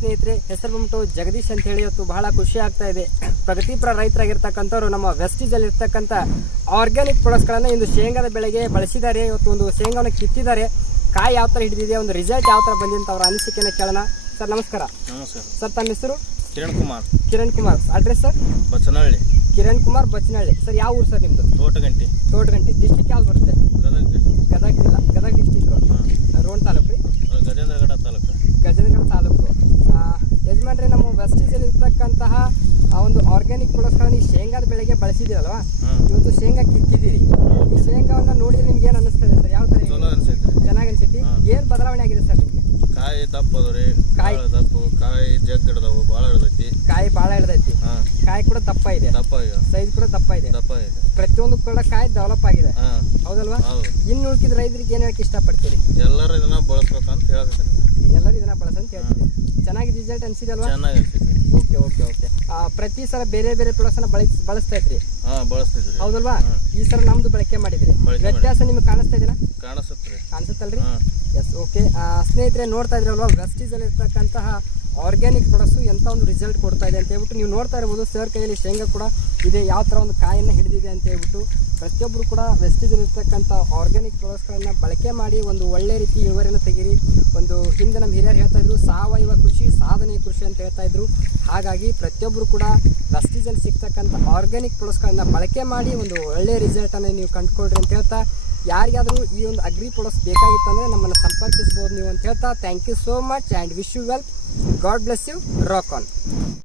ಸ್ನೇಹಿತರೆ ಹೆಸರು ಬಂದ್ಬಿಟ್ಟು ಜಗದೀಶ್ ಅಂತ ಹೇಳಿ ಇವತ್ತು ಬಹಳ ಖುಷಿ ಆಗ್ತಾ ಇದೆ. ಪ್ರಗತಿಪರ ರೈತರಾಗಿರ್ತಕ್ಕಂಥವ್ರು ನಮ್ಮ ವೆಸ್ಟೀಜಲ್ಲಿ ಇರ್ತಕ್ಕಂಥ ಆರ್ಗ್ಯಾನಿಕ್ ಪ್ರಾಡಕ್ಟ್ಸ್ಗಳನ್ನು ಇಂದು ಶೇಂಗಾದ ಬೆಳೆಗೆ ಬಳಸಿದ್ದಾರೆ. ಇವತ್ತು ಒಂದು ಶೇಂಗಾವನ್ನು ಕಿತ್ತಿದ್ದಾರೆ. ಕಾಯಿ ಯಾವ ಥರ ಹಿಡಿದಿದೆ ಒಂದು ರಿಸಲ್ಟ್ ಯಾವ ಥರ ಬಂದಿದೆ ಅಂತ ಅವರ ಅನಿಸಿಕೆನ ಕೇಳೋಣ. ಸರ್ ನಮಸ್ಕಾರ. ನಮಸ್ಕಾರ. ಸರ್ ತಮ್ಮ ಹೆಸರು? Kiran Kumar. Kiran Kumar. Address sir? Bachanahalli Kiran Kumar Bachchanahalli. Sir ಯಾವ ಊರು ಸರ್ ನಿಮ್ಮದು ತೋಟಗಂಟಿ. ತೋಟಗಂಟಿ. ಡಿಸ್ಟಿಕ್ ಯಾವ್ದು ಬರುತ್ತೆ? ಗದಗ ಗದಗ ಜಿಲ್ಲಾ. ಇರ್ತಕ್ಕಂತಹ ಆ ಒಂದು ಆರ್ಗ್ಯಾನಿಕ್ ಪ್ರಾಡಕ್ಟ್ಸ್ಗಳನ್ನು ಈ ಶೇಂಗಾದ ಬೆಳೆಗೆ ಬಳಸಿದಿರಲ್ವಾ ಇವತ್ತು ಶೇಂಗಾ ಕಿತ್ತಿದ್ದೀರಿ. ಈ ಶೇಂಗಾವನ್ನು ನೋಡಿದ್ರೆ ನಿಮ್ಗೆ ಏನು ಅನಿಸ್ತದೆ ಸರ್? ಯಾವ ತರ ಚೆನ್ನಾಗಿ ಅನ್ಸೈತಿ. ಏನು ಬದಲಾವಣೆ ಆಗಿದೆ ಸರ್ ನಿಮಗೆ? ಕಾಯಿ ದಪ್ಪ ಅದಾವ ರೀ. ಕಾಯಿ. ದಪ್ಪ. ಕಾಯಿ ಜಗ್ ಹಿಡ್ದವು. ಭಾಳ ಹಿಡ್ದೈತಿ. ಕಾಯಿ ಬಾಳ ಹಿಡ್ದೈತಿ. ಕಾಯಿ ಕೂಡ ದಪ್ಪ ಇದೆ. ದಪ್ಪ ಇದೆ. ಸೈಜ್ ಕೂಡ ದಪ್ಪ ಇದೆ. ದಪ್ಪ ಇದೆ. ಪ್ರತಿಯೊಂದು ಕೂಡ ಕಾಯಿ ಡೆವಲಪ್ ಆಗಿದೆ. ಹೌದಲ್ವಾ? ಹೌದು. ಇನ್ನು ಉಳ್ಕಿದ ರೈತರಿಗೆ ಏನು ಹೇಳಕ್ಕೆ ಇಷ್ಟಪಡ್ತೀರಿ? ಎಲ್ಲರೂ ಇದನ್ನ ಬಳಸ್ಬೇಕಂತ ಹೇಳ್ತೀನಿ ಇದನ್ನ ಬಳಸಂತ ಹೇಳ್ತೀವಿ ಚೆನ್ನಾಗಿ ರಿಸಲ್ಟ್ ಅನ್ಸಿದಲ್ವಾ? ಚೆನ್ನಾಗಿ ಅನ್ಸೈತಿ ಓಕೆ ಓಕೆ ಓಕೆ. ಪ್ರತಿ ಸಲ ಬೇರೆ ಬೇರೆ ಪ್ರಾಡಕ್ಟ್ಸ್ನ ಬಳಸ್ ಬಳಸ್ತಾ ಇದ್ರಿ? ಹಾಂ ಬಳಸ್ತಿದ್ರಿ ಹೌದಲ್ವಾ? ಈ ಸಲ ನಮ್ದು ಬಳಕೆ ಮಾಡಿದ್ರಿ. ವ್ಯತ್ಯಾಸ ನಿಮ್ಗೆ ಕಾಣಿಸ್ತಾ ಇದೆಯಾ ಕಾಣಿಸುತ್ತೆ ಕಾಣಿಸುತ್ತಲ್ರಿ? ಎಸ್ ಓಕೆ ಸ್ನೇಹಿತರೆ ನೋಡ್ತಾ ಇದ್ರಲ್ವಾ? ವೆಸ್ಟೀಸಲ್ಲಿ ಇರ್ತಕ್ಕಂತಹ ಆರ್ಗ್ಯಾನಿಕ್ ಪ್ರಾಡಕ್ಟ್ಸು ಎಂಥ ಒಂದು ರಿಸಲ್ಟ್ ಕೊಡ್ತಾ ಇದೆ ಅಂತ ಹೇಳ್ಬಿಟ್ಟು ನೀವು ನೋಡ್ತಾ ಇರ್ಬೋದು ಸರ್ ಕೈಯಲ್ಲಿ ಶೇಂಗಾ ಕೂಡ ಇದೆ, ಯಾವ ಥರ ಒಂದು ಕಾಯನ್ನು ಹಿಡಿದಿದೆ ಅಂತ ಹೇಳ್ಬಿಟ್ಟು ಪ್ರತಿಯೊಬ್ಬರು ಕೂಡ ವೆಸ್ಟೇಜಲ್ಲಿರ್ತಕ್ಕಂಥ ಆರ್ಗ್ಯಾನಿಕ್ ಪ್ರಾಡಕ್ಟ್ಸ್ಗಳನ್ನು ಬಳಕೆ ಮಾಡಿ ಒಂದು ಒಳ್ಳೆ ರೀತಿ ಇಳುವರಿಯನ್ನು ತೆಗೀರಿ. ಒಂದು ಹಿಂದೆ ನಮ್ಮ ಹಿರಿಯರು ಹೇಳ್ತಾ ಇದ್ರು, ಸಾವಯವ ಕೃಷಿ ಸಾಧನೆ ಕೃಷಿ ಅಂತ ಹೇಳ್ತಾ ಇದ್ರು. ಹಾಗಾಗಿ ಪ್ರತಿಯೊಬ್ಬರು ಕೂಡ ವೆಸ್ಟೇಜಲ್ಲಿ ಸಿಗ್ತಕ್ಕಂಥ ಆರ್ಗ್ಯಾನಿಕ್ ಪ್ರಾಡಕ್ಟ್ಸ್ಗಳನ್ನು ಬಳಕೆ ಮಾಡಿ ಒಂದು ಒಳ್ಳೆ ರಿಸಲ್ಟನ್ನು ನೀವು ಕಂಡುಕೊಳ್ರಿ ಅಂತ ಹೇಳ್ತಾ ಯಾರಿಗಾದರೂ ಈ ಒಂದು ಅಗ್ರಿ ಪ್ರಾಡಕ್ಟ್ಸ್ ಬೇಕಾಗಿತ್ತಂದರೆ ನಮ್ಮನ್ನು ಸಂಪರ್ಕಿಸ್ಬೋದು ನೀವು ಅಂತ ಹೇಳ್ತಾ thank you so much and wish you well God bless you rock on